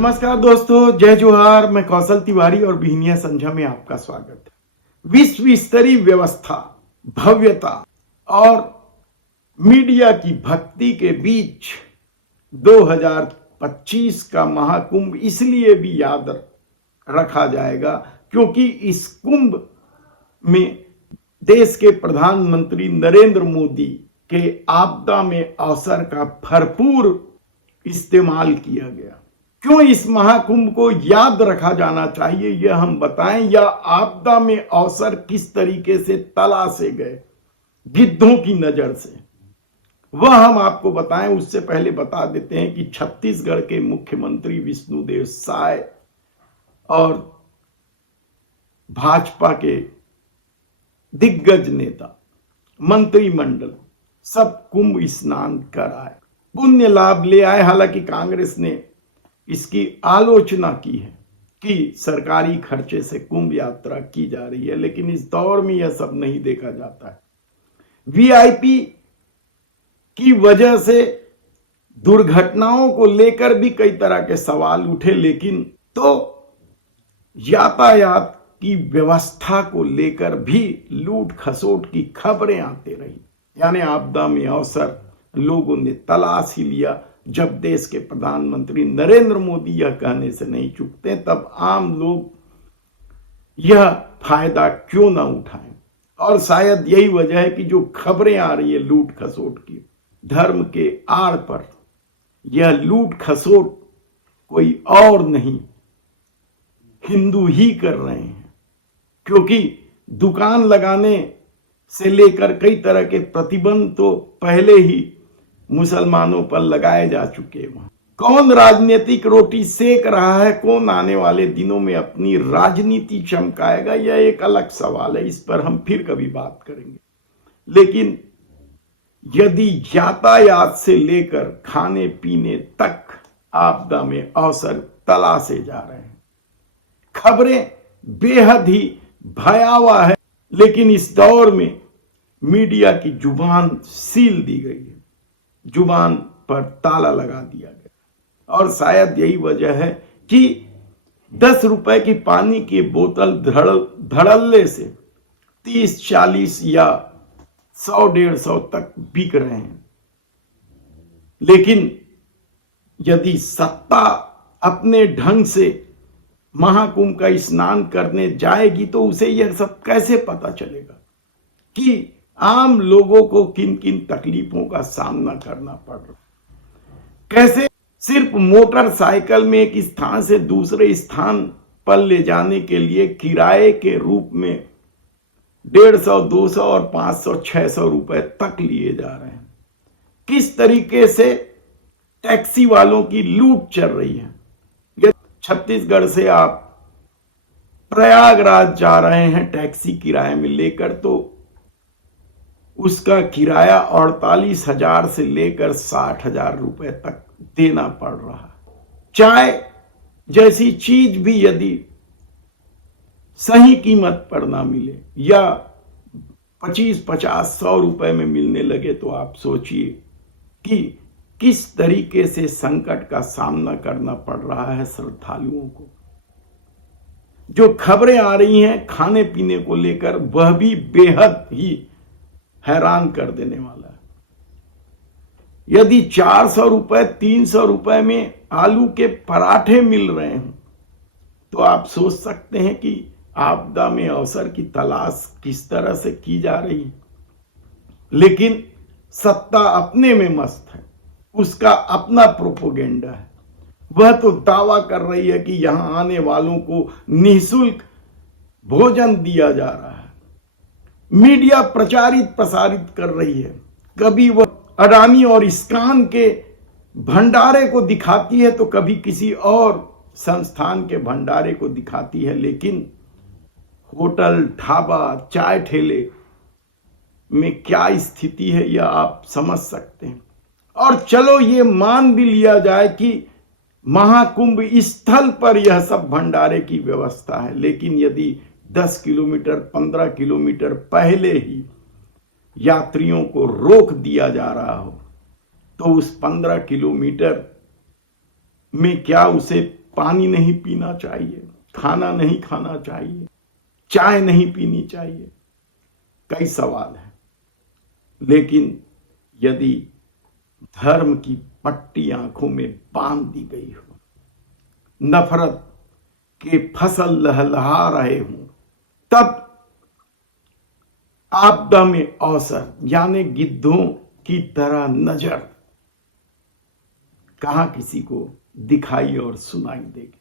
नमस्कार दोस्तों, जय जोहार। मैं कौशल तिवारी और बिहनिया संझा में आपका स्वागत है। विश्व स्तरीय व्यवस्था, भव्यता और मीडिया की भक्ति के बीच 2025 का महाकुंभ इसलिए भी याद रखा जाएगा क्योंकि इस कुंभ में देश के प्रधानमंत्री नरेंद्र मोदी के आपदा में अवसर का भरपूर इस्तेमाल किया गया। क्यों इस महाकुंभ को याद रखा जाना चाहिए यह हम बताएं, या आपदा में अवसर किस तरीके से तलाशे गए गिद्धों की नजर से, वह हम आपको बताएं। उससे पहले बता देते हैं कि छत्तीसगढ़ के मुख्यमंत्री विष्णुदेव साय और भाजपा के दिग्गज नेता, मंत्रिमंडल सब कुंभ स्नान कर आए, पुण्य लाभ ले आए। हालांकि कांग्रेस ने इसकी आलोचना की है कि सरकारी खर्चे से कुंभ यात्रा की जा रही है, लेकिन इस दौर में यह सब नहीं देखा जाता है। वीआईपी की वजह से दुर्घटनाओं को लेकर भी कई तरह के सवाल उठे, लेकिन तो यातायात की व्यवस्था को लेकर भी लूट खसोट की खबरें आती रही। यानी आपदा में अवसर लोगों ने तलाश ही लिया। जब देश के प्रधानमंत्री नरेंद्र मोदी यह कहने से नहीं चूकते, तब आम लोग यह फायदा क्यों ना उठाएं। और शायद यही वजह है कि जो खबरें आ रही है लूट खसोट की, धर्म के आड़ पर यह लूट खसोट कोई और नहीं, हिंदू ही कर रहे हैं। क्योंकि दुकान लगाने से लेकर कई तरह के प्रतिबंध तो पहले ही मुसलमानों पर लगाए जा चुके हैं। कौन राजनीतिक रोटी सेक रहा है, कौन आने वाले दिनों में अपनी राजनीति चमकाएगा, यह एक अलग सवाल है। इस पर हम फिर कभी बात करेंगे। लेकिन यदि यातायात से लेकर खाने पीने तक आपदा में अवसर तलाशे जा रहे हैं, खबरें बेहद ही भयावह है। लेकिन इस दौर में मीडिया की जुबान सील दी गई है, जुबान पर ताला लगा दिया गया। और शायद यही वजह है कि 10 रुपए की पानी की बोतल धड़ल्ले से 30, 40 या 100, 150 तक बिक रहे हैं। लेकिन यदि सत्ता अपने ढंग से महाकुंभ का स्नान करने जाएगी तो उसे यह सब कैसे पता चलेगा कि आम लोगों को किन किन तकलीफों का सामना करना पड़ रहा है। कैसे सिर्फ मोटरसाइकिल में एक स्थान से दूसरे स्थान पर ले जाने के लिए किराए के रूप में 150, 200 और 500, 600 रुपए तक लिए जा रहे हैं। किस तरीके से टैक्सी वालों की लूट चल रही है। छत्तीसगढ़ से आप प्रयागराज जा रहे हैं टैक्सी किराए में लेकर, तो उसका किराया 48,000 से लेकर 60,000 रुपए तक देना पड़ रहा है। चाय जैसी चीज भी यदि सही कीमत पर ना मिले या 25, 50, 100 रुपए में मिलने लगे तो आप सोचिए कि किस तरीके से संकट का सामना करना पड़ रहा है श्रद्धालुओं को। जो खबरें आ रही हैं खाने पीने को लेकर, वह भी बेहद ही हैरान कर देने वाला है। यदि 400 रुपए, 300 रुपए में आलू के पराठे मिल रहे हैं तो आप सोच सकते हैं कि आपदा में अवसर की तलाश किस तरह से की जा रही है। लेकिन सत्ता अपने में मस्त है, उसका अपना प्रोपोगेंडा है। वह तो दावा कर रही है कि यहां आने वालों को निःशुल्क भोजन दिया जा रहा है। मीडिया प्रचारित प्रसारित कर रही है। कभी वह अडानी और इस्कान के भंडारे को दिखाती है तो कभी किसी और संस्थान के भंडारे को दिखाती है। लेकिन होटल, ढाबा, चाय ठेले में क्या स्थिति है यह आप समझ सकते हैं। और चलो ये मान भी लिया जाए कि महाकुंभ स्थल पर यह सब भंडारे की व्यवस्था है, लेकिन यदि 10 किलोमीटर, 15 किलोमीटर पहले ही यात्रियों को रोक दिया जा रहा हो तो उस 15 किलोमीटर में क्या उसे पानी नहीं पीना चाहिए, खाना नहीं खाना चाहिए, चाय नहीं पीनी चाहिए, कई सवाल हैं। लेकिन यदि धर्म की पट्टी आंखों में बांध दी गई हो, नफरत के फसल लहलहा रहे हों, तब आपदा में अवसर यानी गिद्धों की तरह नजर कहां किसी को दिखाई और सुनाई देगी।